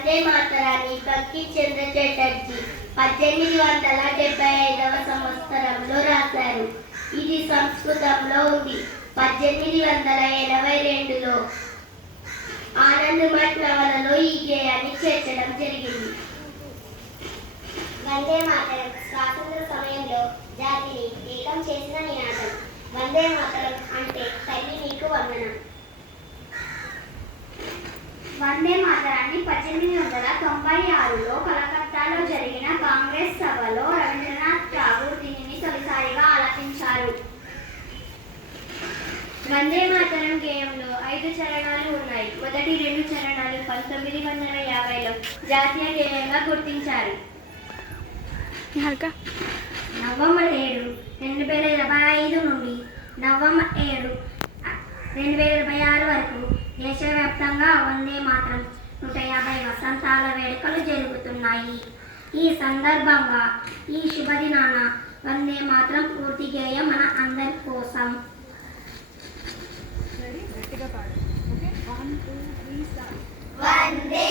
వందే మాతరాన్ని బంకిం చంద్ర చటర్జీ 1875వ సంవత్సరంలో రాశారు. ఇది సంస్కృతంలో ఉంది. 1882లో ఆనంద్ మఠ్ నవలలో ఈ గేయాన్ని చేర్చడం జరిగింది. వందే మాతరం స్వాతంత్ర సమయంలో జాతిని ఏకం చేసిన నినాదం. వందే మాతరం అంటే తల్లి నీకు వందనం. వందే మాతరాన్ని 1896లో కలకత్తాలో జరిగిన కాంగ్రెస్ సభలో రవీంద్రనాథ్ ఠాగూర్ దీనిని తొలిసారిగా ఆలపించారు. వందే మాతరం గేయంలో 5 చరణాలు ఉన్నాయి. మొదటి 2 చరణాలు 1950లో జాతీయ గేయంగా గుర్తించారు. నవంబర్ 7, 2025 నుండి నవంబర్ 7, 2026 వరకు దేశవ్యాప్తంగా వందే మాతరం 150 వసంతాల వేడుకలు జరుగుతున్నాయి. ఈ సందర్భంగా ఈ శుభదినాన వందే మాతరం పూర్తి గేయం మన అందరి కోసం. వందే